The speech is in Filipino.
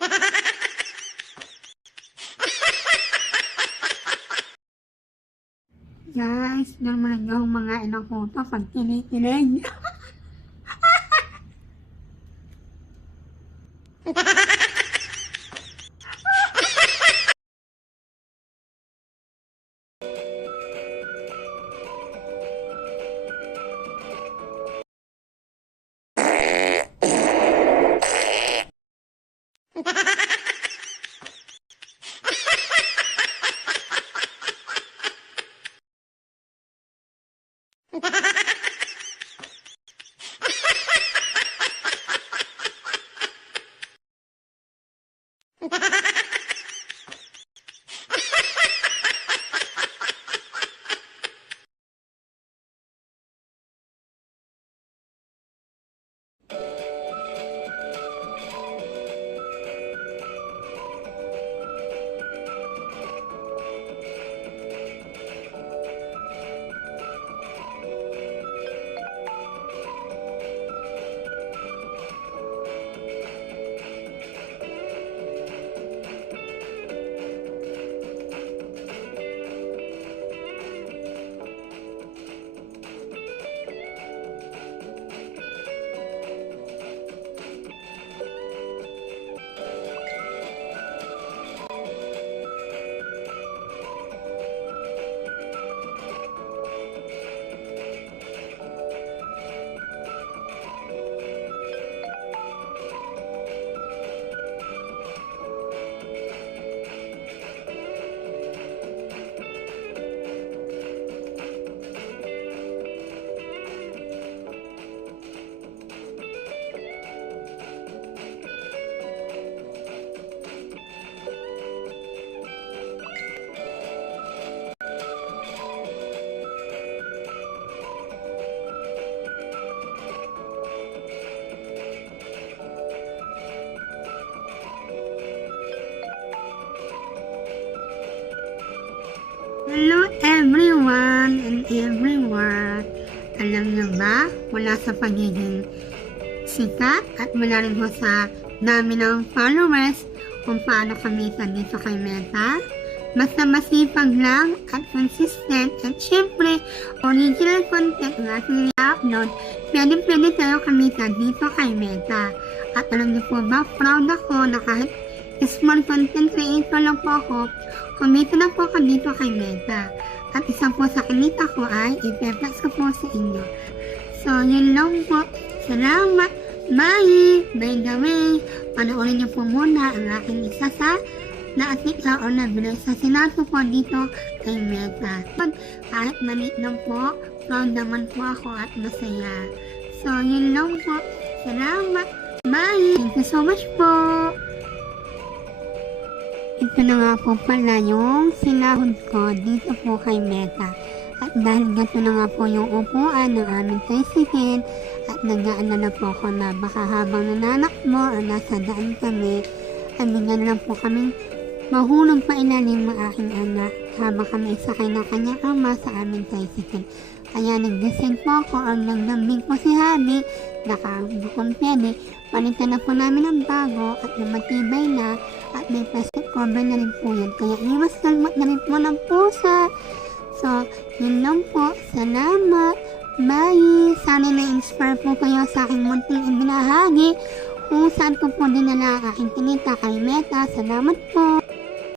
Guys, normal lang yung mga inang puto pag kinikilig. Hello everyone and everywhere. Alam niyo ba, mula sa pagiging sikat at mula rin ho sa dami ng followers kung paano kami dito kay Meta, basta masipag lang at consistent at syempre original content ng ating i-upload, pwede tayo kami dito kay Meta. At alam niyo po ba, proud ako na kahit small content creator lang po ako, kumita na po ako dito kay Meta. At isa po sa kinita ko ay i-flex ko po sa inyo. So, yun lang po. Salamat. Bye! By the way, panoorin niyo po muna ang aking isa sa naatika o nabilis sa sinato po dito kay Meta. Kahit maliit lang po, proud naman po ako at masaya. So, yun lang po. Salamat. Bye! Thank you so much po. Ito na nga po pala yung sinahod ko dito po kay Meta. At dahil gato na nga po yung upuan ng aming tricycle at nag-aalala po ako na baka habang nananakbo o nasa daan kami, ay bigyan lang po kaming mahulog pa ilalim ng aking anak habang kami isakay ng kanyang ama sa aming tricycle. Kaya nag-decide po ako ang naglambing po si Habi na kung pwede, palitan na po namin ang bago at matibay na at may plastic cover na rin po yan. Kaya iwas kalmat na rin po ng pusa. So, yun lang po. Salamat. Bye! Sana na-inspire po kayo sa aking munting ibinahagi kung saan ko po dinala ang aking kinita kay Meta. Salamat po!